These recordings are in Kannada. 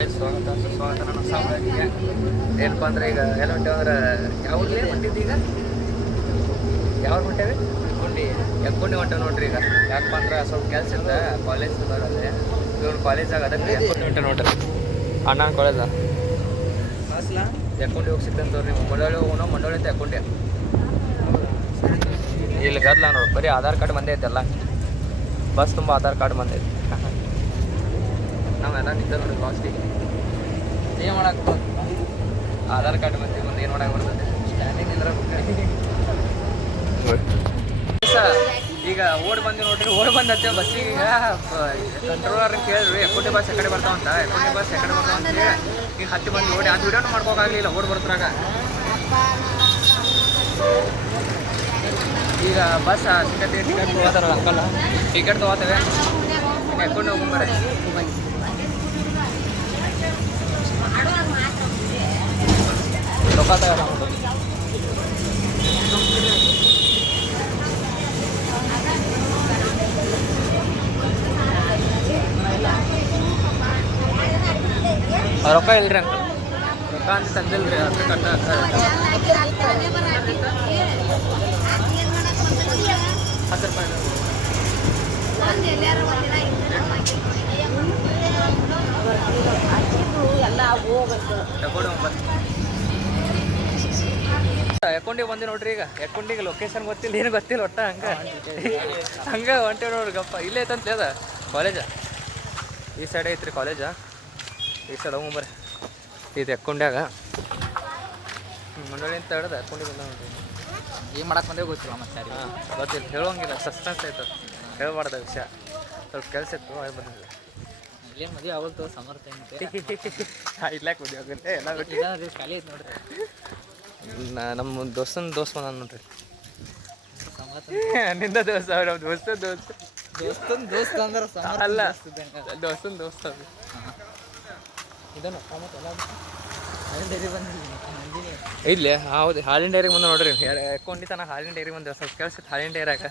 ಸ್ವಾಗತ ಸ್ವಾಗತ ನನ್ನ ಸಾಮ್ರಾಜ್ಯಕ್ಕೆ ಏನಪ್ಪ ಅಂದ್ರೆ ಈಗ ಎಲ್ಲ ಹೊಂಟೇವಂದ್ರೆ ಯಾವ್ದೇ ಹೊಂಟಿದ್ದು ಈಗ ಯಾವಾಗ ಹೊಂಟೇವಿ ಎಕ್ಕೊಂಡಿ ಹೊಂಟೇವೆ ನೋಡ್ರಿ ಈಗ ಯಾಕಪ್ಪ ಅಂದ್ರೆ ಸ್ವಲ್ಪ ಕೆಲಸ ಇರುತ್ತೆ ಕಾಲೇಜ್ ಅಲ್ಲಿ ಇವ್ರು ಕಾಲೇಜಾಗ ಅದಕ್ಕೆ ಎಕ್ಕೊಂಡಿ ಹೊಂಟೆ ನೋಡ್ರಿ ಅಣ್ಣ ಕಾಲೇಜ ಎಕ್ಕೊಂಡಿ ಹೋಗಿ ಸಿಗ್ತಂತವ್ರಿ ನೀವು ಮಂಡಳಿ ಹೋಗೋಣ ಮಂಡಳಿ ಅಂತ ಎಕ್ಕೊಂಡಿ ಇಲ್ಲಿ ಗದ್ಲ ನೋಡಿ ಬರೀ ಆಧಾರ್ ಕಾರ್ಡ್ ಬಂದೇ ಐತಲ್ಲ ಬಸ್ ತುಂಬ ಆಧಾರ್ ಕಾರ್ಡ್ ಬಂದೈತಿ ನಾವೆಲ್ಲ ನಿಂತ ನೋಡಿ ಲಾಸ್ಟಿಗೆ ಏನು ಮಾಡಕ್ಕೆ ಆಧಾರ್ ಕಾರ್ಡ್ ಬಂದು ಮುಂದೆ ಏನು ಮಾಡಕ್ಕೆ ಬರ್ತದೆ ಸ್ಟ್ಯಾಂಡಿಂಗ್ ಇದ್ರೆ ಈಗ ಓಡ್ ಬಂದು ನೋಡ್ರಿ ಓಡ್ ಬಂದತ್ತೆ ಬಸ್ಸಿಗೆ ಈಗ ಕಂಟ್ರೋಲರ್ ಕೇಳಿದ್ರಿ ಎಕ್ಕೋಟಿ ಬಸ್ ಎಕಡೆ ಬರ್ತಾವಂತ ಎಕ್ಕೋಟಿ ಬಸ್ ಎಕಡೆ ಬರ್ತಾವಂತ ಈಗ ಹತ್ತಿ ಬಂದು ಓಡಿ ಅದು ವಿಡಿಯೋನು ಮಾಡ್ಕೋಕ್ಕಾಗಲಿಲ್ಲ ಓಡ್ ಬರ್ತಾಗ ಈಗ ಬಸ್ ಟಿಕೆಟ್ ತೊಗೋತಾರ ಅಂಕಲ್ ಟಿಕೆಟ್ ತೊಗೋತೇವೆ ಎಕ್ಕೊಂಡು ಹೋಗ್ಬರ್ರಿ ರೊಕ್ಕ ತಗೋಲ್ಲ ರೊಕ್ಕ ಇಲ್ರಿ ಅಂಕಲ್ ರೊಕ್ಕ ಅಂತ ತಂದಿಲ್ರಿ ಅಷ್ಟು ಕಟ್ಟ 10 ರೂಪಾಯಿ ಎಕ್ಕೊಂಡಿಗೆ ಬಂದಿ ನೋಡ್ರಿ ಈಗ ಎಕ್ಕೊಂಡಿಗೆ ಲೊಕೇಶನ್ ಗೊತ್ತಿಲ್ಲ ಏನು ಗೊತ್ತಿಲ್ಲ ಒಟ್ಟ ಹಂಗೆ ಹೊಂಟೇವ್ ನೋಡ್ರಿ ಗಪ್ಪ ಇಲ್ಲೇ ಐತಂತ ಅದ ಕಾಲೇಜ ಈ ಸೈಡ್ ಐತ್ರಿ ಕಾಲೇಜ ಈ ಸೈಡ್ ಹೋಗ್ಬರ್ರಿ ಇದು ಎಕ್ಕೊಂಡ್ಯಾಗ ಮಂಡಳಿ ಅಂತ ಹೇಳಿದ ಎಕ್ಕೊಂಡಿ ಬಂದ ನೋಡ್ರಿ ಏನು ಮಾಡಕ್ಕೆ ಬಂದೇ ಗೊತ್ತಿಲ್ಲ ಮತ್ತೆ ಹಾಂ ಗೊತ್ತಿಲ್ಲ ಹೇಳೋಂಗಿಲ್ಲ ಸಸ್ಪೆನ್ಸ್ ಆಯ್ತು ಹೇಳ್ಬಾರ್ದ ವಿಷಯ ಸ್ವಲ್ಪ ಕೆಲಸ ಇತ್ತು ಅದು ಬಂದಿಲ್ಲ ಇಲ್ಲೇ ಮದುವೆ ಆಗೋಲ್ತು ಸಮರ್ಥ ಇಲ್ಲಾಕೆ ಮದುವೆ ಆಗುತ್ತೆ ಎಲ್ಲ ಬಿಟ್ಟು ಖಾಲಿ ಐತೆ ನೋಡ್ರಿ ನಮ್ಮ ದೋಸ್ತ ಬಂದ ನೋಡ್ರಿ ನಿಂದ ದೋಸ್ತ ನಮ್ಮ ದೋಸ್ತ ಅಂದ್ರೆ ಅಲ್ಲ ದೋಸ್ತನ ದೋಸ್ತ ಅದು ಇದನ್ನು ಡೈರಿ ಬಂದಿಲ್ಲ ಇಲ್ಲೇ ಹೌದು ಹಾಲಿನ ಡೈರಿಗೆ ಬಂದು ನೋಡ್ರಿ ಎಕ್ಕೊಂಡಿತಾನ ಹಾಲಿನ ಡೈರಿ ಬಂದು ಸ್ವಲ್ಪ ಕೇಳಿಸಿತ್ತು ಹಾಲಿನ ಡೈರಾಗ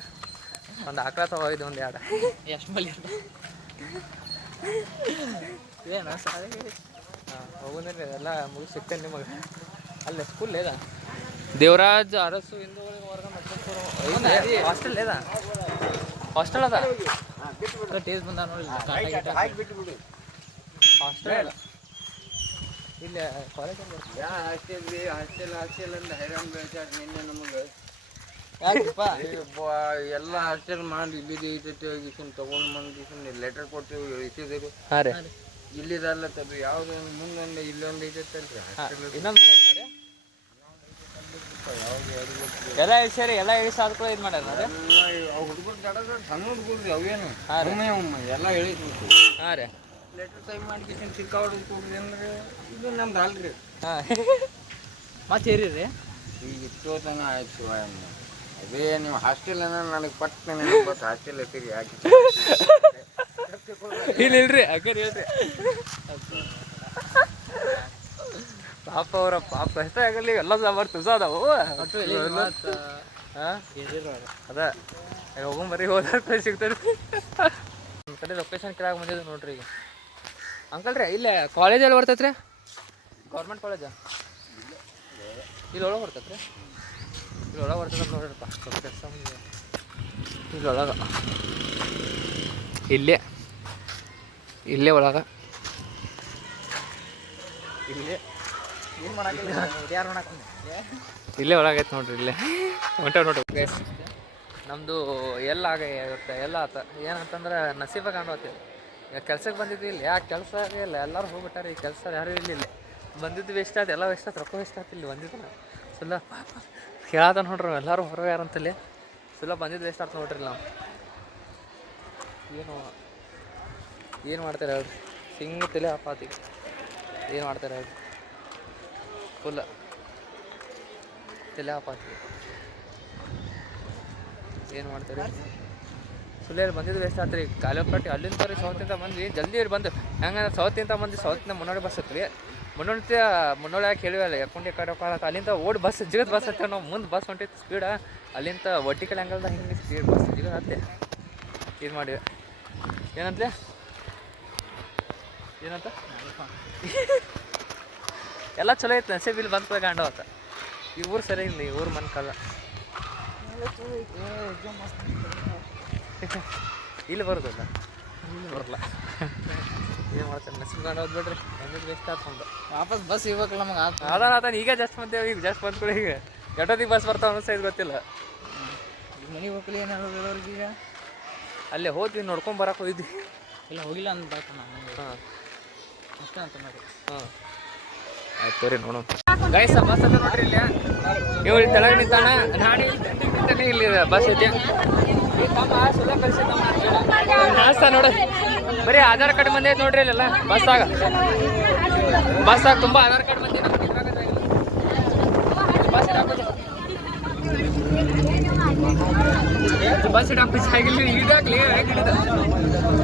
ಒಂದು ಆಕಳ ತಗೋಯ್ದು ಒಂದು ಎರಡು ಎಷ್ಟು ಮಲ್ಲಿ ಏನು ಸಾರಿ ಹಾಂ ಹೋಗೋದ್ರಿ ಎಲ್ಲ ಮುಗಿಸಿ ಸಿಗ್ತೇನೆ ನಿಮಗೆ ಅಲ್ಲೇ ಸ್ಕೂಲ್ లేదా ದೇವರಾಜ್ ಅರಸು ಹಿಂದೂ ವರ್ಗ ಮತ್ತು ಹಾಸ್ಟೆಲ್ లేదా ಹಾಸ್ಟೆಲ್ ಅದ ಟೇಸ್ಟ್ ಬಂದ ನೋಡಿ ಹಾಸ್ಟೆಲ್ ಇಲ್ಲ ಕಾಲೇಜ್ ಹಾಸ್ಟೆಲ್ ಅಂದ್ರೆ ಹೈರಾಣ ಬೆಳಿತಾರೆ ನಿನ್ನೆ ನಮಗೆ ಯಾಕಪ್ಪ ಎಲ್ಲ ಹಾಸ್ಟೆಲ್ ಮಾಡಿ ಇಲ್ಲಿದೆ ಐತೈತೆ ತೊಗೊಂಡು ಬಂದು ಲೆಟರ್ ಕೊಟ್ಟು ಇಟ್ಟಿದ್ದೀರಿ ಹಾಂ ರೀ ಇಲ್ಲಿದಲ್ಲ ತದು ಯಾವ್ದು ಮುಂದೊಂದು ಇಲ್ಲೊಂದು ಐತೈತಲ್ರಿ ಎಲ್ಲ ಸರಿ ಎಲ್ಲ ಇಳಿಸಿ ಆದ ಕೂಡ ಇದು ಮಾಡ್ಯಾರ ಹುಡುಗರು ಸಣ್ಣ ಹುಡುಗರು ಅವೇನು ಎಲ್ಲ ಹೇಳಿದ್ವಿ ಹಾಂ ರೀ ಲೆಟರ್ ಸೈನ್ ಮಾಡಿ ಸಿಕ್ಕಾ ಹೊಡೆದು ಕೊಡ್ರಿ ಅಂದ್ರೆ ಇದು ನಮ್ದು ಅಲ್ರಿ ಹಾಂ ಮತ್ತೆ ಸೇರಿ ರೀ ಈಗ ಇಷ್ಟೋತನ ಆಯ್ತು ಅದೇ ನೀವು ಹಾಸ್ಟೆಲ್ ನನಗೆ ಪಟ್ಟು ನೆನಪತ್ತು ಹಾಸ್ಟೆಲ್ ಐತಿರಿ ಯಾಕೆ ಇಲ್ರಿ ಹಾಗಾರಿ ಹೇಳ್ರಿ ಪಾಪ ಅವರ ಪಾಪ ಕಷ್ಟ ಆಗಲಿ ಎಲ್ಲ ಸಾಂಬಾರು ತುಸ ಅದಾವು ಹಾಂ ಅದ ಹೋಗೊಂಬರ್ರಿ ಹೋದ ಸಿಗ್ತಾರೆ ನಮ್ಮ ಕಡೆ ಲೊಕೇಶನ್ ಕೆಳಗೆ ಬಂದಿದ್ದು ನೋಡ್ರಿ ಈಗ ಅಂಕಲ್ ರೀ ಇಲ್ಲೇ ಕಾಲೇಜಲ್ಲಿ ಬರ್ತೈತೆ ರೀ ಗೌರ್ಮೆಂಟ್ ಕಾಲೇಜಾ ಇಲ್ಲಿ ಒಳಗೆ ಬರ್ತೈತೆ ರೀ ಇಲ್ಲಿ ಒಳಗೆ ಬರ್ತದೆ ನೋಡ್ರಿಪ್ಪ ಸ್ವಲ್ಪ ಕೆಲಸ ಇಲ್ಲಿ ಒಳಗೆ ಇಲ್ಲೇ ಒಳಗೆ ಏನು ಮಾಡಾಕಿಲ್ಲ ಯಾರು ಮಾಡಾಕ ಇಲ್ಲೇ ಒಳಗೈತೆ ನೋಡ್ರಿ ಇಲ್ಲೇ ಹೊಂಟೇವ್ ನೋಡ್ರಿ ನಮ್ಮದು ಎಲ್ಲ ಇವತ್ತು ಎಲ್ಲ ಆತ ಏನಂತಂದ್ರೆ ನಸೀಬ ಕಾಣೋತಿ ಈಗ ಕೆಲ್ಸಕ್ಕೆ ಬಂದಿದ್ವಿ ಇಲ್ಲಿ ಯಾಕೆ ಕೆಲಸ ಇಲ್ಲ ಎಲ್ಲರೂ ಹೋಗ್ಬಿಟ್ಟಾರೆ ಈ ಕೆಲಸ ಯಾರೂ ಇಲ್ಲ ಬಂದಿದ್ದು ವೇಸ್ಟ್ ಆಯ್ತು ಎಲ್ಲ ವೇಸ್ಟ್ ಆಯ್ತು ರೊಕ್ಕ ವೇಸ್ಟ್ ಆಯ್ತು ಇಲ್ಲಿ ಬಂದಿದ್ದು ಸುಲ್ಲ ಪಾಪ ಕೇಳಾದ ನೋಡ್ರಿ ಎಲ್ಲರೂ ಹೊರಗೆ ಯಾರಂತಲ್ಲಿ ಸುಲ್ಲ ಬಂದಿದ್ದು ವೇಸ್ಟ್ ಆಯ್ತು ನೋಡ್ರಿ ನಾವು ಏನು ಮಾಡ್ತಾರೆ ಹೇಳ್ರಿ ಹಿಂಗೆ ತಲೆ ಆಪಾತಿ ಏನು ಮಾಡ್ತಾರೆ ಹೇಳ್ರಿ ಫುಲ್ಲ ತಲೆ ಆಪಾತಿ ಏನು ಮಾಡ್ತಾರೆ ಸುಳ್ಳು ಬಂದಿದ್ದು ವೇಸ್ಟ್ ಆತ್ರಿ ಕಾಲೇಪಟ್ಟಿ ಅಲ್ಲಿಂದ ರೀ ಸೌತಿಂದ ಬಂದು ಜಲ್ದಿ ಬಂದು ಹೆಂಗಂದ್ರೆ ಸೌತಿಂದ ಬಂದು ಸೌತಿಂದ ಮುನ್ನೋಳಿ ಬಸ್ ಹತ್ರಿ ಮುನ್ನೋಳಿ ಯಾಕೆ ಹೇಳಿವಲ್ಲ ಎಕ್ಕೊಂಡಿ ಕಡೆ ಅಲ್ಲಿಂದ ಓಡಿ ಬಸ್ ಜಿಗದ್ ಬಸ್ ಹತ್ತೇವೆ ನಾವು ಮುಂದೆ ಬಸ್ ಹೊಂಟಿತ್ತು ಸ್ಪೀಡ ಅಲ್ಲಿಂದ ವರ್ಟಿಕಲ್ ಆ್ಯಂಗಲ್ದಾಗ ಹಿಂಗೆ ಸ್ಪೀಡ್ ಬಸ್ ಜಿಗದ್ ಹತ್ತೆ ಇದು ಮಾಡಿವೆ ಏನಂತ ಎಲ್ಲ ಚಲೋ ಐತೆ ನಸೀಬ್ ಇಲ್ಲಿ ಬಂದು ಕಾಂಡ ಆತ ಈ ಊರು ಸರಿ ಇಲ್ಲ ಈ ಊರು ಮನ್ಕಲ್ಲ ಇಲ್ಲಿ ಬರೋದಲ್ಲ ಇಲ್ಲಿ ಬರಲ್ಲ ಏನು ಮಾಡ್ತಾರೆ ನಸೀಬ್ ಕಾಂಡ ಹೋದ್ ಬಿಡ್ರಿ ಬಂದಿದ್ದು ವೇಸ್ಟ್ ಆಗ್ತಂದು ವಾಪಸ್ ಬಸ್ ಇರ್ಬೇಕಲ್ಲ ನಮಗೆ ಅದಾನ ಈಗ ಜಸ್ಟ್ ಬಂದೇವು ಈಗ ಜಸ್ಟ್ ಬಂದ್ಕೊಳ್ಳಿ ಈಗ ಎಷ್ಟೊತ್ತಿಗೆ ಬಸ್ ಬರ್ತಾವ ಅನ್ನೋ ಸೈಜ್ ಗೊತ್ತಿಲ್ಲ ಮನೆಗೆ ಹೋಗ್ಲಿ ಏನು ಹೇಳೋರಿಗೆ ಈಗ ಅಲ್ಲೇ ಹೋದ್ವಿ ನೋಡ್ಕೊಂಡು ಬರಕ್ಕೆ ಹೋಗಿದ್ವಿ ಇಲ್ಲ ಹೋಗಿಲ್ಲ ಅಂದ್ಬೇಕು ನಾನು ಹಾಂ ಅಷ್ಟೇ ಅಂತ ಮಾಡಿ ಹಾಂ ಆಯ್ತು ತೋರಿ ನೋಡೋಣ ಗೈಸ ಬಸ್ ಅದ ನೋಡ್ರಿ ಇಲ್ಲಿ ಇವ್ ಇಲ್ಲಿ ತೆಳಗೆ ನಿಂತಾನ ನಾಡಿ ನಿಂತಾನೆ ಇಲ್ಲಿ ಬಸ್ ಐತಿ ಹಾಸ್ತಾ ನೋಡ ಬರೀ ಆಧಾರ್ ಕಾರ್ಡ್ ಮಂದಿ ಐತೆ ನೋಡ್ರಿ ಇಲ್ಲೆಲ್ಲ ಬಸ್ಸಾಗ ತುಂಬ ಆಧಾರ್ ಕಾರ್ಡ್ ಮಂದಿ ಬಸ್ ಇಡಾಕ ಆಗಿಲ್ಲ ಇದಾಗ್ಲಿ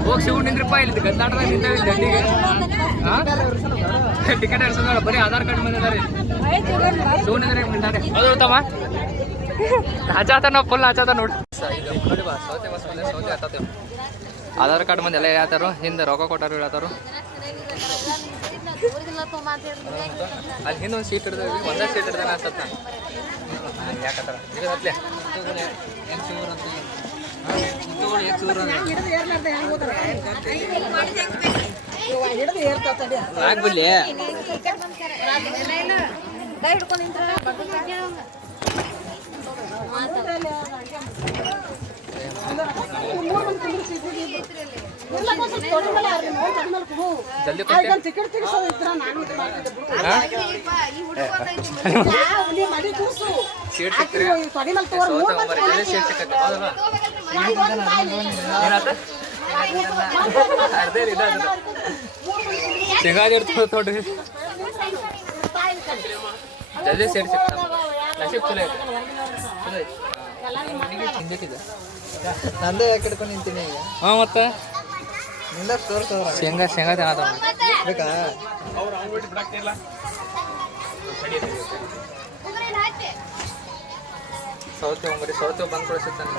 ಹೋಗಿ ಶಿವ್ ನಿಂದ್ರಪ್ಪ ಇಲ್ಲಿ ಗದ್ದಾಟದಾಗ ನಿಂತಾವೆ ದಂಡಿಗೆ ಟಿಕೆಟ್ ಹಿಡ್ಸೋಣ ಬರೀ ಆಧಾರ್ ಕಾರ್ಡ್ ಮಂದಿ ಅದಾರೆ ಶಿವ್ ನಿಂದ್ರೆ ಅದು ತಮ್ಮ ಹಚಾತ ನಾವು ಫುಲ್ ಹಚಾತ ನೋಡಿ ನೋಡಿ ಬಾ ಸೌತೆ ಬಸ್ ಮೇಲೆ ಸೌತೆ ಹತ್ತೇವೆ ಆಧಾರ್ ಕಾರ್ಡ್ ಮಂದಿ ಎಲ್ಲ ಹೇಳ್ತಾರು ಹಿಂದೆ ರೊಕ್ಕ ಕೊಟ್ಟಾರು ಹೇಳ್ತಾರು ಅಲ್ಲಿ ಹಿಂದೆ ಒಂದು ಸೀಟ್ ಹಿಡ್ದೇವಿ ಒಂದೇ ಸೀಟ್ ಹಿಡ್ದಾನ ಅನ್ಸತ್ತ ಯಾಕತ್ತಾರ ಇದು ಹತ್ಲೆ ಆಗ್ಬಿಡ್ಲಿ ಜಲ್ದಿ ಸೀಟ್ ಸಿಕ್ತ್ರಿ ಸೀಟ್ ಸಿಕ್ಕತ್ತೆ ಹೌದಲ್ಲ ಅರ್ಧೇ ಇದಾದ್ರೆ ಸಿಗಾದಿ ಇರ್ತದೆ ನೋಡ್ರಿ ಜಲ್ದಿ ಸೀಟ್ ಸಿಗ್ತಾವ ನಸೀಬ್ ಚಲೋ ಐತೆ ಚಲೋ ಐತೆ ಹಿಂದಕ್ಕಿದೆ ನಂದೇ ಯಾಕೆ ಹಿಡ್ಕೊಂಡು ನಿಂತೀನಿ ಈಗ ಹಾಂ ಮತ್ತೆ ನಿಂದ ತೋರಿಸೋದ್ರ ಶೇಂಗಾ ತಿನ್ನತಾವ ಬೇಕಾ ಸೌತೆ ಬರೀ ಸೌತೆ ಬಂದು ಕೊಡಿಸುತ್ತಾನೆ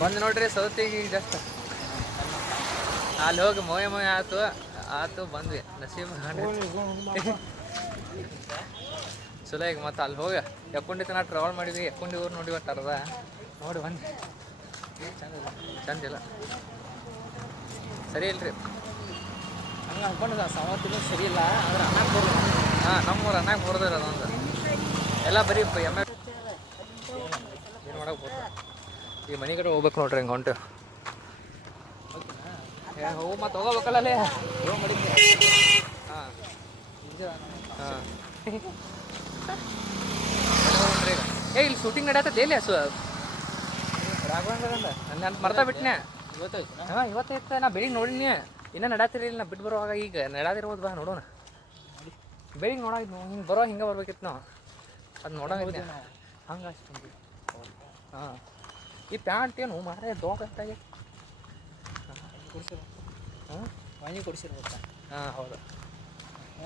ಬಂದು ನೋಡ್ರಿ ಸೌತಿಗೆ ಈಗ ಜಸ್ಟ್ ಅಲ್ಲಿ ಹೋಗಿ ಮೊಯ್ ಆತು ಬಂದ್ವಿ ನಸೀಬ್ ಚಲೋ ಈಗ ಮತ್ತೆ ಅಲ್ಲಿ ಹೋಗಿ ಎಕ್ಕೊಂಡಿ ತನಕ ಟ್ರಾವೆಲ್ ಮಾಡಿದ್ವಿ ಎಕ್ಕೊಂಡಿ ಊರು ನೋಡಿ ಅರ್ಧ ನೋಡಿ ಬಂದು ಚಂದಿಲ್ಲ ಸರಿ ಇಲ್ರಿ ಹಂಗೆ ಅನ್ಕೊಂಡಿದ್ದ ಸವತ್ತಿನ ಸರಿ ಇಲ್ಲ ಆದ್ರೆ ಅನ್ನಕ್ಕೆ ಬರೋದು ಹಾಂ ನಮ್ಮೂರು ಅನ್ನಕ್ಕೆ ಬರೋದಿಲ್ಲ ಅದೊಂದು ಎಲ್ಲ ಬರೀ ಎಮ್ಮೆ ಏನು ಮಾಡಕ್ಕೆ ಬರ್ತಾರೆ ಈ ಮನೆ ಕಡೆ ಹೋಗ್ಬೇಕು ನೋಡ್ರಿ ಹಿಂಗೆ ಹೊಂಟು ಹೋಗು ಮತ್ತೆ ಹೋಗಬೇಕಲ್ಲ ಅಲ್ಲೇ ಹೋಗಿ ಮಾಡಿದ್ದೆ ಹಾಂ ಹಾಂ ಏ ಇಲ್ಲಿ ಶೂಟಿಂಗ್ ನಡೆಯತ್ತೆ ಎಲ್ಲಿ ರಾಘವೇಂದ್ರ ನಾನು ಮರ್ತಾ ಬಿಟ್ಟನೆ ಇವತ್ತಾಯ್ತು ಹಾಂ ಇವತ್ತೈತೆ ನಾ ಬೆಳಿಗ್ಗೆ ನೋಡಿನಿ ಇನ್ನೂ ನಡಾತಿರಲಿಲ್ಲ ನಾ ಬಿಟ್ಟು ಬರುವಾಗ ಈಗ ನಡಾದಿರ್ಬೋದು ಬಾ ನೋಡೋಣ ಬೆಳಿಗ್ಗೆ ನೋಡಾಗಿದ್ದು ಹಿಂಗೆ ಬರೋ ಹಿಂಗೆ ಬರ್ಬೇಕಿತ್ತು ನಾವು ಅದು ನೋಡೋಂಗಿದ್ದೆ ಹಂಗೆ ಅಷ್ಟು ಹಾಂ ಈ ಪ್ಯಾಂಟ್ ಏನು ಮಾರೇ ದೋಗತ್ತಾಗೆ ಕೊಡ್ಸಿರ ಹಾಂ ಮನೆ ಕೊಡಿಸಿರ್ಬೇಕಾ ಹಾಂ ಹೌದು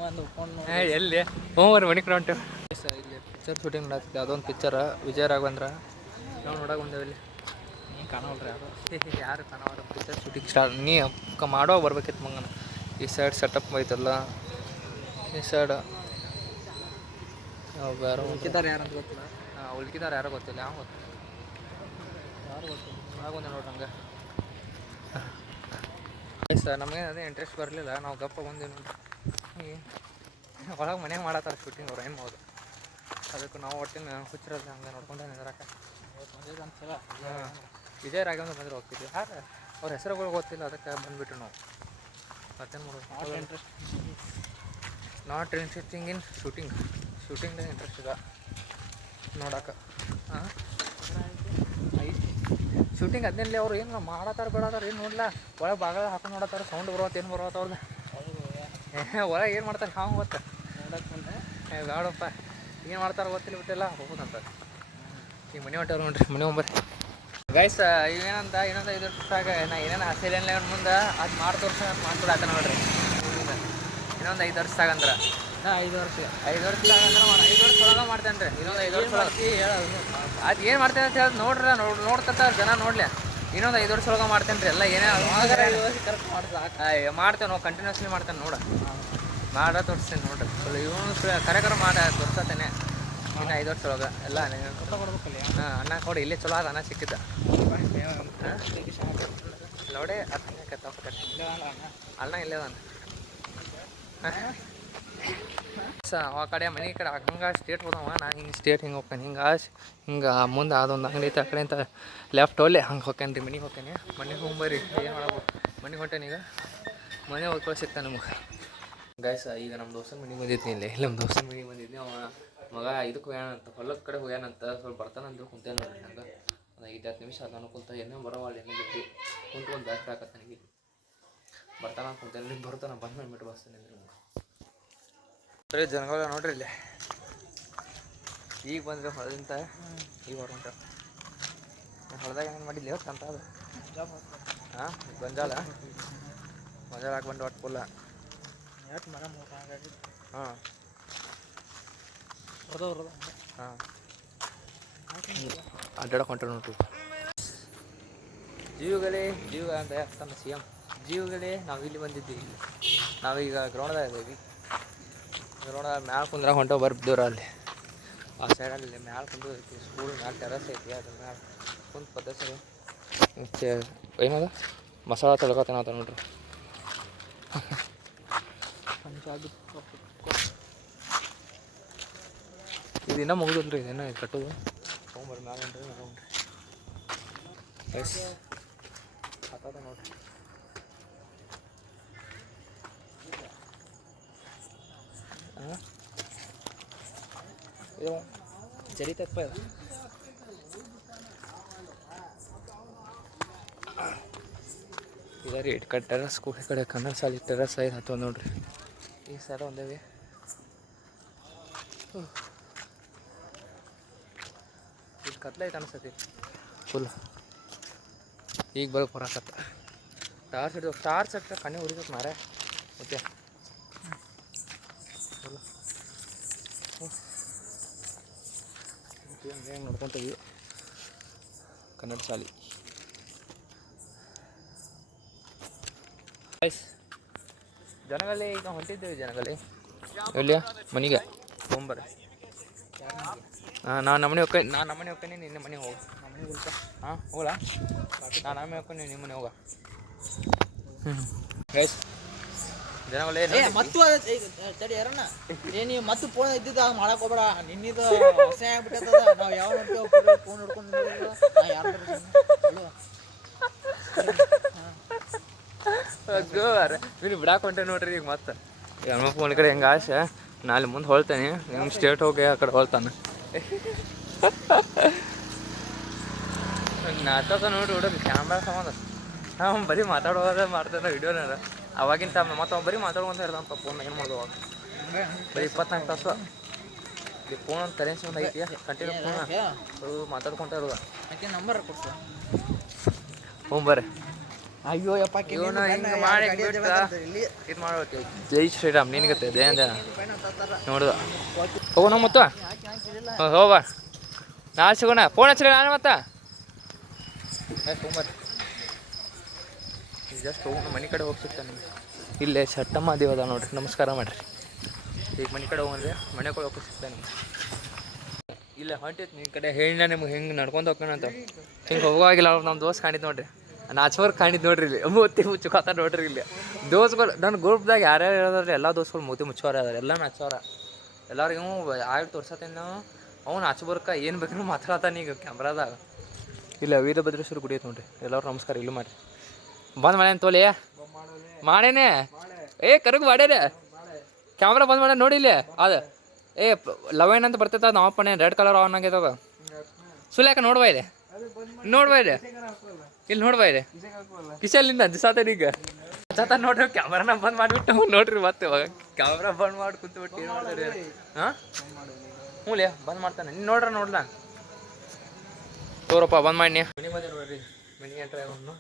ಒಂದು ಫೋನ್ ಎಲ್ಲಿ ಹೋಗ್ರಿ ಮನೆ ಕಡೆ ಹೊಂಟು ಇಲ್ಲಿ ಪಿಕ್ಚರ್ ಶೂಟಿಂಗ್ ಮಾಡತ್ತಿದ್ದೆ ಅದೊಂದು ಪಿಕ್ಚರ್ ವಿಜಯ ರಾಘವೇಂದ್ರ ನಾವು ನೋಡಕ್ಕೆ ಬಂದೇವೆ ಇಲ್ಲಿ ನೀ ಕಾಣೋಲ್ರಿ ಯಾರು ಯಾರು ಕಾಣೋರು ಪಿಕ್ಚರ್ ಶೂಟಿಂಗ್ ಸ್ಟಾರ್ಟ್ ನೀ ಮಾಡೋ ಬರ್ಬೇಕಿತ್ತು ಮಂಗನ ಈ ಸೈಡ್ ಸೆಟಪ್ ಐತಲ್ಲ ಈ ಸೈಡ್ ಬೇರೆ ಉಳ್ಕಿದ್ದಾರೆ ಯಾರು ಅಂತ ಗೊತ್ತಿಲ್ಲ ಹಾಂ ಉಳ್ಕಿದಾರೆ ಯಾರೋ ಗೊತ್ತಿಲ್ಲ ಯಾವ ಗೊತ್ತಿಲ್ಲ ಯಾರು ಗೊತ್ತಿಲ್ಲ ಆಗೊಂದೆ ನೋಡ್ರಿ ಹಂಗೆ ಸರ್ ನಮಗೇನು ಅದೇ ಇಂಟ್ರೆಸ್ಟ್ ಬರಲಿಲ್ಲ ನಾವು ಗಪ್ಪ ಬಂದೀವಿ ನೋಡ್ರಿ ಒಳಗೆ ಮನೆಗೆ ಮಾಡತ್ತಾರ ಶೂಟಿಂಗ್ ಅವ್ರು ಏನು ಮಾಡೋದು ಅದಕ್ಕೆ ನಾವು ಒಟ್ಟಿನ ಹುಚ್ಚರಲ್ಲಿ ಹಂಗೆ ನೋಡ್ಕೊಂಡೆ ನಿಂದ್ರಾಕ ಅನ್ಸಲ್ಲ ಹಾಂ ವಿಜಯ ರಾಘವೇಂದ್ರ ಬಂದ್ರೆ ಹೋಗ್ತಿದ್ವಿ ಯಾರು ಅವ್ರ ಹೆಸರುಗಳು ಗೊತ್ತಿಲ್ಲ ಅದಕ್ಕೆ ಬಂದುಬಿಟ್ರು ನಾವು ಮತ್ತೇನು ಮಾಡೋದು ಇಂಟ್ರೆಸ್ಟ್ ನಾಟ್ ಇಂಟ್ರೆಸ್ಟಿಂಗ್ ಇನ್ ಶೂಟಿಂಗ್ದಾಗ ಇಂಟ್ರೆಸ್ಟ್ ಇದೆ ನೋಡಕ್ಕೆ ಹಾಂ ಶೂಟಿಂಗ್ ಅದನ್ನೇ ಅವ್ರು ಏನು ಮಾಡತ್ತಾರ ಬಿಡತ್ತಾರ ಏನು ನೋಡಲ್ಲ ಒಳಗೆ ಬಾಗಳ ಹಾಕೊಂಡು ನೋಡತ್ತಾರ ಸೌಂಡ್ ಬರೋತ್ ಏನು ಬರೋತ್ ಅವ್ರದ್ದು ಒಳಗೆ ಏನು ಮಾಡ್ತಾರೆ ಹಾಂ ಗೊತ್ತ ನೋಡಕ್ಕೆ ಬೇಡಪ್ಪ ಏನು ಮಾಡ್ತಾರೆ ಗೊತ್ತಿಲ್ಲ ಬಿಟ್ಟಿಲ್ಲ ಹೋಗೋದಂತ ಈಗ ಮನೆ ಹೊಂಟವ್ರು ನೋಡ್ರಿ ಮನೆ ಹೋಗ್ಬರ್ರಿ ಗೈಸ್ ಇವೇನಂತ ಇನ್ನೊಂದು 5 ವರ್ಷದಾಗ ನಾ ಏನೇನು ಹಸಿಲೆಲ್ಲ ಮುಂದೆ ಅದು ಮಾಡಿ ತೋರ್ಸ ಮಾಡ್ಬಿಡಾಕ ನೋಡ್ರಿ ಇನ್ನೊಂದು 5 ವರ್ಷದಾಗ ಅಂದ್ರೆ ಹಾಂ 5 ವರ್ಷ 5 ವರ್ಷದಾಗ ಅಂದ್ರೆ 5 ವರ್ಷ ಒಳಗೆ ಮಾಡ್ತೇನೆ ರೀ ಇನ್ನೊಂದು 5 ವರ್ಷ ಒಳಗೆ ಹೇಳೋದು ಅದು ಏನು ಮಾಡ್ತೇನೆ ಅಂತ ಹೇಳಿ ನೋಡ್ರಿ ನೋಡ್ತಂತ ಜನ ನೋಡ್ಲಿ ಇನ್ನೊಂದು 5 ವರ್ಷ ಒಳಗೆ ಮಾಡ್ತೇನೆ ರೀ ಎಲ್ಲ ಏನೇ ಕರೆಕ್ಟ್ ಮಾಡ್ದು ಮಾಡ್ತೇವೆ ನಾವು ಕಂಟಿನ್ಯೂಸ್ಲಿ ಮಾಡ್ತೇನೆ ನೋಡ ಮಾಡ ತೋರಿಸ್ತೇನೆ ನೋಡ್ರಿ ಇವನು ಕರೆ ಮಾಡ ತೋರ್ಸತ್ತೇನೆ ಇನ್ನು 5 ವರ್ಷ ಒಳಗೆ ಎಲ್ಲ ಹಾಂ ಅನ್ನ ಕೊಡಿ ಇಲ್ಲೇ ಚಲೋ ಅದು ಅನ್ನ ಸಿಕ್ಕಿದ್ದ ನೋಡೇ ಅಣ್ಣ ಇಲ್ಲೇ ಅದಾನ ಆ ಕಡೆ ಮನೆ ಕಡೆ ಹಂಗೆ ಸ್ಟೇಟ್ ಹೋದವ ನಾನು ಹಿಂಗೆ ಸ್ಟೇಟ್ ಹಿಂಗೆ ಹೋಗ್ತೇನೆ ಹಿಂಗೆ ಮುಂದೆ ಅದೊಂದು ಅಂಗಡಿ ಐತೆ ಆ ಕಡೆ ಅಂತ ಲೆಫ್ಟ್ ಒಳ್ಳೆ ಹಂಗೆ ಹೋಗ್ತೇನೆ ರೀ ಮನೆಗೆ ಹೋಗ್ತೇನೆ ಮನೆಗೆ ಹೋಗ್ಬರ್ರಿ ಏನು ಮಾಡಬೇಕು ಮನೆಗೆ ಹೊಂಟೇನೆ ಈಗ ಮನೆ ಹೋಗ್ಕೊಳ್ಳೋ ಸಿಗ್ತಾನೆ ನಮಗೆ ಗಾಯ್ಸ ಈಗ ನಮ್ಮ ದೋಸ್ತನ ಮನೆಗೆ ಬಂದಿದ್ದೀನಿ ಇಲ್ಲಿ ನಮ್ಮ ದೋಸ್ತನ ಮನೆಗೆ ಬಂದಿದ್ದೆ ಅವ ಮಗ ಇದಕ್ಕೆ ಹೋಗ್ಯಾನಂತ ಹೊಲದ ಕಡೆ ಹೋಗ್ಯಾನಂತ ಸ್ವಲ್ಪ ಬರ್ತಾನಂತ ಕುಂತೇನೆ ನೋಡ್ರಿ ನಂಗೆ ಒಂದು 5-10 ನಿಮಿಷ ಅದನ್ನು ಕುಂತ ಏನೋ ಬರೋವಾಳ ಏನೋ ಬಿಟ್ಟು ಕುಂತು ಒಂದು ಜಾಸ್ತಿ ಆಗತ್ತೆ ನನಗೆ ಬರ್ತಾನ ಕುಂತೇನೆ ನಿಮ್ಗೆ ಬರ್ತಾನೆ ಬಂದು ಮಾಡಿಬಿಟ್ಟು ಬಸ್ತೇನೆ ಅಂದ್ರೆ ನಿಮ್ಗೆ ಬರೀ ಜನಗಳ ನೋಡ್ರಿ ಇಲ್ಲಿ ಈಗ ಬಂದರೆ ಹೊಳದಿಂತ ಈಗ ಹೊರಟ ಹೊಲದಾಗ ಏನು ಮಾಡಿಲ್ಲ ಅಂತ ಅದು ಹಾಂ ಗೊಂಜಾಳ ಹಾಕಿ ಬಂದು ಒಟ್ಟು ಫುಲ್ಲ ಹಾಂ ಹಾಂ ಅಡ್ಡಾಡಕ್ಕೆ ಹೊಂಟ್ರೆ ನೋಡ್ರಿ ಜೀವ ಅಂತ ತಮ್ಮ CM ಜೀವಗಳೇ ನಾವು ಇಲ್ಲಿ ಬಂದಿದ್ದೀವಿ ನಾವೀಗ ಗ್ರೌಂಡ್ದಾಗ ಇದ್ದೀವಿ ಗ್ರೌಂಡ್ದಾಗ ಮ್ಯಾಲೆ ಕುಂದ್ರೆ ಹೊಂಟೋ ಬರ್ಬಿದ್ದವ್ರ ಅಲ್ಲಿ ಆ ಸೈಡಲ್ಲಿ ಮ್ಯಾಲೆ ಕುಂದು ಐತಿ ಸ್ಕೂಲ್ ಮ್ಯಾಲೆ ಟೆರಸ್ ಐತಿ ಅದ್ರ ಮ್ಯಾಲೆ ಕುಂದು ಪದ್ಧತಿ ಏನದ ಮಸಾಲ ತೊಳ್ಕೊತಾನ ಅಂತ ನೋಡ್ರಿ ಇದು ಇನ್ನೂ ಮುಗಿದಿಲ್ಲ ರೀ ಇದೇನೋ ಕಟ್ಟೋದು ತೊಗೊಂಬರ್ರಿ ಮ್ಯಾಲೆ ಹೊಂಟ್ರಿ ಎಸ್ ಹತ್ತದ ನೋಡ್ರಿ ಹಾಂ ಇದು ಜರಿತಪ್ಪ ಇದು ಇದರಿ ಇಟ್ ಕಡೆ ಟೆರಸ್ ಈ ಕಡೆ ಕನ್ನಡ ಶಾಲೆ ಟೆರಸ್ ಐದು ಹತ್ತವ ನೋಡ್ರಿ ಈ ಸೈಡ್ ಒಂದೇವಿ ಇದು ಕತ್ಲೈತೆ ಅನ್ಸತಿ ಫುಲ್ ಈಗ ಬರೋಕೆ ಬರಕತ್ತ ಟಾರ್ಚ್ ಹತ್ರ ಕಣ್ಣೆ ಉರಿತೈತೆ ಮಾರೆ ಮತ್ತೆ ಹೆಂಗೆ ನೋಡ್ಕೊತೀವಿ ಕನ್ನಡ ಶಾಲೆ ಜನಗಳೇ ಈಗ ಹೊಂಟಿದ್ದೇವೆ ಜನಗಳೇ ಎಲ್ಲಿಯ ಮನೆಗೆ ತೊಗೊಂಬರ್ರಿ ಹಾಂ ನಾನು ನಮ್ಮನೆ ಹೋಗ್ತೀನಿ ನಿನ್ನ ಮನೆ ಹೋಗು ಹಾಂ ಹೋಗಲಾ ನಾನು ನಮ್ಮನೆ ಹೋಗ್ತೀನಿ ನಿಮ್ಮ ಮನೆ ಹೋಗ ಗೈಸ್ ಜನಗಳೇ ಮತ್ತು ತಡಿ ಯಾರಣ್ಣ ನೀವು ಮತ್ತು ಫೋನ್ ಇದ್ದಿದ್ದು ಅದು ಮಾಡಕ್ಕೆ ಹೋಗ್ಬೇಡ ನಿನ್ನಿದು ಹೊಸ ಆಗ್ಬಿಟ್ಟದ ನಾವು ಯಾವ ನೋಡ್ತೇವೆ ಫೋನ್ ಹಿಡ್ಕೊಂಡು ಯಾರು ನೀನು ಬಿಡಾಕ್ ಹೊಂಟೆ ನೋಡ್ರಿ ಈಗ ಮತ್ತೆ ಹನುಮಪ್ಪ ಒಂದು ಕಡೆ ಹೆಂಗೆ ಆಸೆ ನಾಳೆ ಮುಂದೆ ಹೊಳ್ತೇನೆ ನಿಮ್ಮ ಸ್ಟೇಟ್ ಹೋಗಿ ಆ ಕಡೆ ಹೊಳ್ತಾನೆ ನಾಟಕ ನೋಡಿ ಹುಡುಗ ಕ್ಯಾಮ್ರಾ ಸಂಬಂಧ ಹಾಂ ಬರೀ ಮಾತಾಡೋದ ಮಾಡ್ತಾನೆ ವಿಡಿಯೋನಾರ ಅವಾಗಿಂತ ಮತ್ತೆ ಬರೀ ಮಾತಾಡ್ಕೊಂತ ಇರ್ತಾನಪ್ಪ ಫೋನ್ ಏನು ಮಾಡೋದು ಅವಾಗ ಬರೀ 24 ತಾಸು ಇಲ್ಲಿ ಫೋನ್ ಒಂದು ಕರೆನ್ಸಿ ಒಂದು ಐತಿ ಕಂಟಿನ್ಯೂ ಫೋನ್ ಮಾತಾಡ್ಕೊಂತ ಇರೋದು ನಂಬರ್ ಕೊಡ್ಸ ಹ್ಞೂ ಬರ್ರಿ ಅಯ್ಯೋ ಯಪ್ಪ ಇವನು ಹಿಂಗೆ ಮಾಡಿ ಇದು ಮಾಡ್ಬೇಕು ಜೈ ಶ್ರೀರಾಮ್ ನಿನಗತ್ತೆ ಜಯಂತ ನೋಡುದು ಹೋಗೋಣ ಮತ್ತು ಹೋಗ ನಾಳೆ ಸಿಗೋಣ ಫೋನ್ ಹಚ್ಚಿರಿ ನಾನು ಮತ್ತೆ ತೊಗೊಂಬರ್ರಿ ಜಸ್ಟ್ ಹೋಗೋಣ ಮನೆ ಕಡೆ ಹೋಗ್ತಿರ್ತಾನೆ ಇಲ್ಲೇ ಶಟ್ಟಮ್ಮ ದೇವದ ನೋಡ್ರಿ ನಮಸ್ಕಾರ ಮಾಡಿರಿ ಈಗ ಮನೆ ಕಡೆ ಹೋಗಂದ್ರೆ ಮನೆ ಕಡೆ ಹೋಗಿ ಸಿಗ್ತಾನೆ ಇಲ್ಲ ಹೊಂಟೈತಿ ನಿನ್ನ ಕಡೆ ಹೇಳಿನ ನಿಮ್ಗೆ ಹೆಂಗೆ ನಡ್ಕೊಂಡು ಹೋಗ್ತಾನೆ ಅಂತ ಹಿಂಗೆ ಹೋಗೋವಾಗಿಲ್ಲ ಅವ್ರು ನಮ್ಮ ದೋಸ್ತ್ ಕಾಣಿದ್ದು ನೋಡ್ರಿ ನಾಚ್ವರ್ಗೆ ಕಾಣಿದ್ದು ನೋಡ್ರಿ ಇಲ್ಲಿ ಮೂತಿ ಮುಚ್ಚುಕಾತ ನೋಡ್ರಿ ಇಲ್ಲಿ ದೋಸ್ಗಳು ನನ್ನ ಗ್ರೂಪ್ದಾಗ ಯಾರ್ಯಾರು ಇರೋದ್ರಿ ಎಲ್ಲ ದೋಸ್ಗಳು ಮೂತಿ ಮುಚ್ಚೋರ ಅದಾರ ಎಲ್ಲ ನಾಚೋರ ಎಲ್ಲರಿಗೂ ಆಗಿ ತೋರ್ಸತ್ತೇನೆ ನಾವು ಅವ್ನು ನಾಚಬರ್ಕ ಏನು ಬೇಕು ಮಾತಾಡತಾನೆ ಈಗ ಕ್ಯಾಮ್ರಾದಾಗ ಇಲ್ಲ ವೀರಭದ್ರೇಶ್ವರ ಗುಡಿ ಐತೆ ನೋಡ್ರಿ ಎಲ್ಲರೂ ನಮಸ್ಕಾರ ಇಲ್ಲೂ ಮಾಡಿ ಬಂದ್ ಮಾಡ್ಯಾನ ತೋಲೆ ಮಾಡೇನೆ ಕರಗ್ ಮಾಡ್ಯಾನೆ ಕ್ಯಾಮ್ರಾ ಬಂದ್ ಮಾಡ್ಯಾನ ನೋಡಿ ಇಲ್ಲಿ ಅದು ಲವೆನ್ ಅಂತ ಬರ್ತೈತೆ ಅದು ಆಫ್ ಮಾಡ್ಯಾನ ರೆಡ್ ಕಲರ್ ಆನ್ ಆಗ್ಯದ ಸುಳ್ಯಾಕ ನೋಡ್ಬಾ ಇದೆ ಇಲ್ಲಿ ನೋಡ್ಬಾ ಇದೆ ಕಿಶಲ್ಲಿಂದ ದಿಸಾತೇನೆ ಈಗ ಹಚ್ಚತ ನೋಡ್ರಿ ಕ್ಯಾಮ್ರಾನ ಬಂದ್ ಮಾಡಿಬಿಟ್ಟು ನೋಡ್ರಿ ಮತ್ತೆ ಇವಾಗ ಕ್ಯಾಮ್ರಾ ಬಂದ್ ಮಾಡಿ ಕುಂತ್ಬಿಟ್ಟು ಏನು ಮಾಡ್ತಾರೆ ಹಾಂ ಹ್ಞೂ ಬಂದ್ ಮಾಡ್ತಾನೆ ನೀನು ನೋಡ್ಲಾ ತೋರಪ್ಪ ಬಂದ್ ಮಾಡಿ ಮನೆ ಬಂದೆ ನೋಡ್ರಿ ಮನೆ ಎಂಟ್ರಿ ಅವನು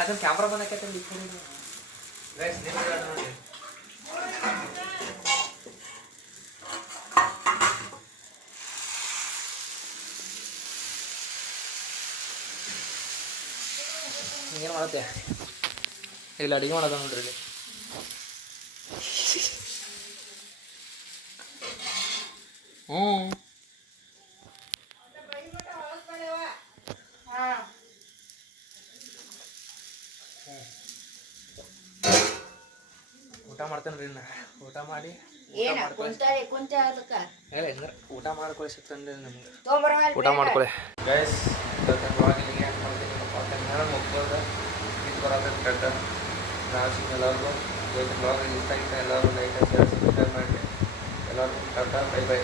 ಅದು ಕ್ಯಾಮ್ರಾ ಬಂದಕ್ಕೆ ಏನು ಮಾಡತ್ತೆ ಇಲ್ಲ ಅಡುಗೆ ಮಾಡೋದ ನೋಡ್ರಿ ಇಲ್ಲಿ ಹ್ಞೂ ಊಟ ಮಾಡ್ತೇನೆ ರೀ ಊಟ ಮಾಡಿ ಊಟ ಮಾಡ್ಕೊಳ್ಳಿ ಸಿಗ್ತಂದ್ರೆ ನಮ್ಗೆ ಊಟ ಮಾಡ್ಕೊಳ್ಳಿ ಗೈಸ್ ಇಲ್ಲಿಗೆ ಏನು ಮಾಡ್ತೀನಿ ಮುಗ್ಬೋದ ಇದು ಬರೋದು ಕಟ್ಟ ನಾನು ಎಲ್ಲರಿಗೂ ಇವತ್ತಿನ ಬ್ಲಾಗ್ ಇಷ್ಟ ಆಗಿತ್ತು ಎಲ್ಲರೂ ಲೈಕ್ ಶೇರ್ ಸಬ್ಸ್ಕ್ರೈಬ್ ಮಾಡಿ ಎಲ್ಲರಿಗೂ ಟಾಟಾ ಬೈ ಬೈ